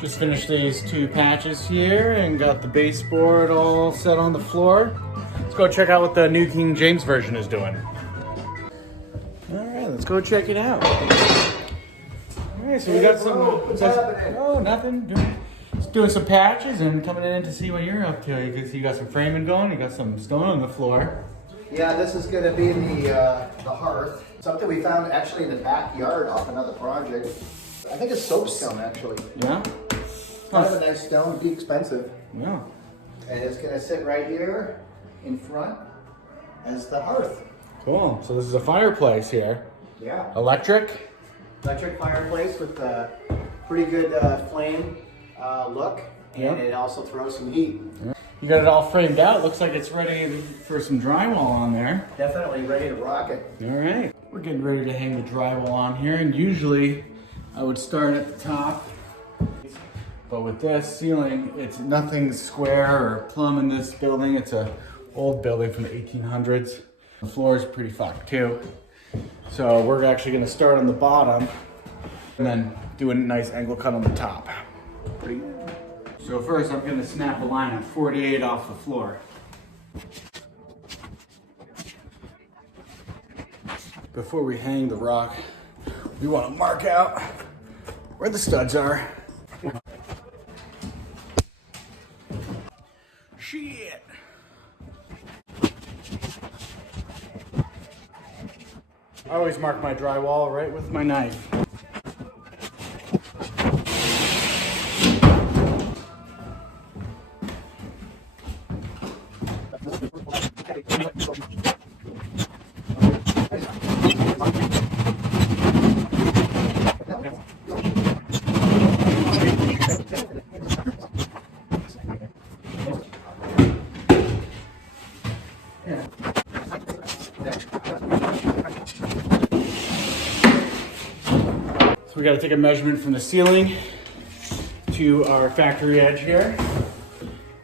Just finished these 2 patches here and got the baseboard all set on the floor. Let's go check out what the New King James Version is doing. All right, let's go check it out. All right, so we got some. What's happening? Oh, nothing. Just doing some patches and coming in to see what you're up to. You got some framing going. You got some stone on the floor. Yeah, this is going to be the hearth. Something we found actually in the backyard off another project. I think it's soapstone actually. Yeah. Kind of a nice stone, it'd be expensive. Yeah. And it's going to sit right here in front as the hearth. Cool. So this is a fireplace here. Yeah. Electric. Electric fireplace with a pretty good flame look. And Yep. it also throws some heat. You got it all framed out. Looks like it's ready for some drywall on there. Definitely ready to rock it. All right. We're getting ready to hang the drywall on here. And usually I would start at the top. But with this ceiling, it's nothing square or plumb in this building. It's a old building from the 1800s. The floor is pretty fucked too. So we're actually gonna start on the bottom and then do a nice angle cut on the top. Pretty good. So first I'm gonna snap a line at 48 off the floor. Before we hang the rock, we wanna mark out where the studs are. Shit! I always mark my drywall right with my knife. So we got to take a measurement from the ceiling to our factory edge here.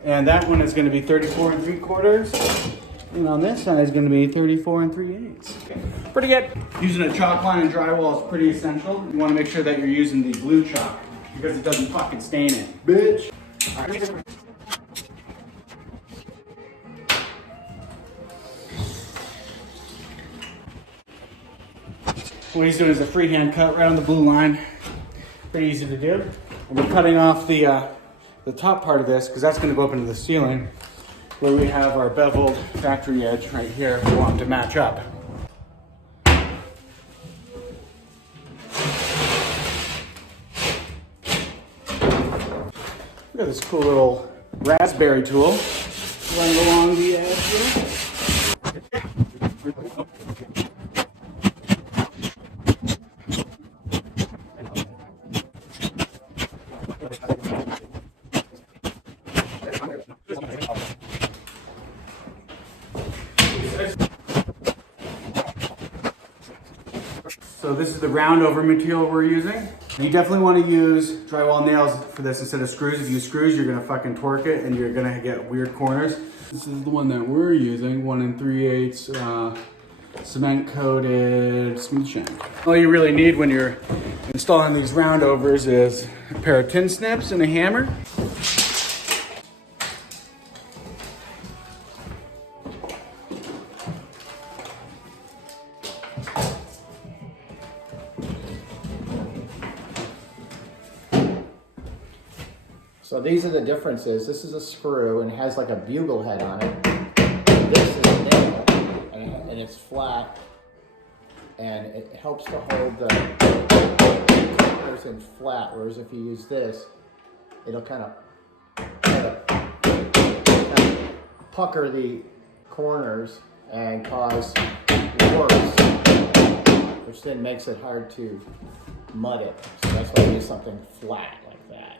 And that one is going to be 34 3/4. And on this side is going to be 34 3/8. Pretty good. Using a chalk line in drywall is pretty essential. You want to make sure that you're using the blue chalk because it doesn't fucking stain it. Bitch. All right. What he's doing is a freehand cut right on the blue line. Pretty easy to do. And we're cutting off the top part of this because that's going to go up into the ceiling where we have our beveled factory edge right here. We want it to match up. We got this cool little raspberry tool running along the edge here. So this is the round over material we're using. You definitely want to use drywall nails for this instead of screws. If you use screws, you're gonna fucking torque it and you're gonna get weird corners. This is the one that we're using, 1 3/8 cement coated smooth shank. All you really need when you're installing these round overs is a pair of tin snips and a hammer. So these are the differences. This is a screw and it has like a bugle head on it. This is a nail and it's flat and it helps to hold the corners in flat. Whereas if you use this, it'll kind of pucker the corners and cause warps, which then makes it hard to mud it. So that's why I use something flat like that.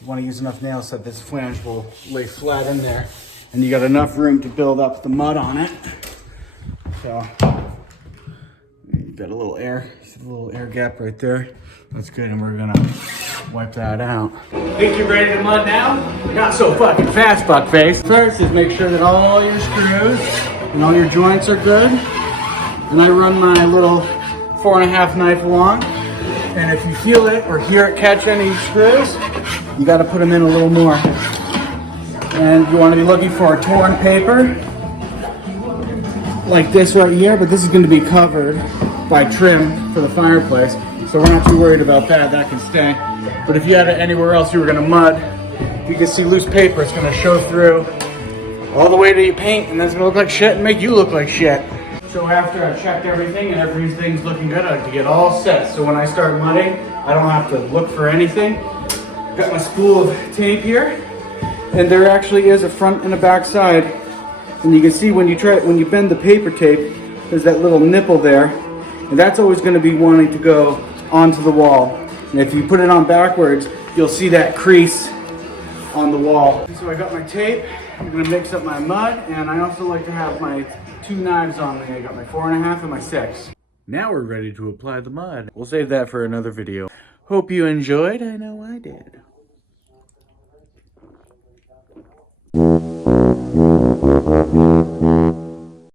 You want to use enough nails so that this flange will lay flat in there and you got enough room to build up the mud on it. So you got a little air, see the little air gap right there. That's good, and we're gonna wipe that out. Think you're ready to mud now? Not so fucking fast, fuckface. First is make sure that all your screws and all your joints are good. And I run my little 4.5 knife along. And if you feel it or hear it catch any screws, you gotta put them in a little more. And you wanna be looking for a torn paper, like this right here, but this is gonna be covered by trim for the fireplace. So we're not too worried about that, that can stay. But if you had it anywhere else you were gonna mud, you can see loose paper, it's gonna show through all the way to your paint, and that's gonna look like shit and make you look like shit. So after I've checked everything and everything's looking good, I like to get all set. So when I start mudding, I don't have to look for anything. Got my spool of tape here, and there actually is a front and a back side. And you can see when you bend the paper tape, there's that little nipple there, and that's always gonna be wanting to go onto the wall. And if you put it on backwards, you'll see that crease on the wall. So I got my tape, I'm gonna mix up my mud, and I also like to have my 2 knives on me. I got my 4.5 and my 6. Now we're ready to apply the mud. We'll save that for another video. Hope you enjoyed, I know I did.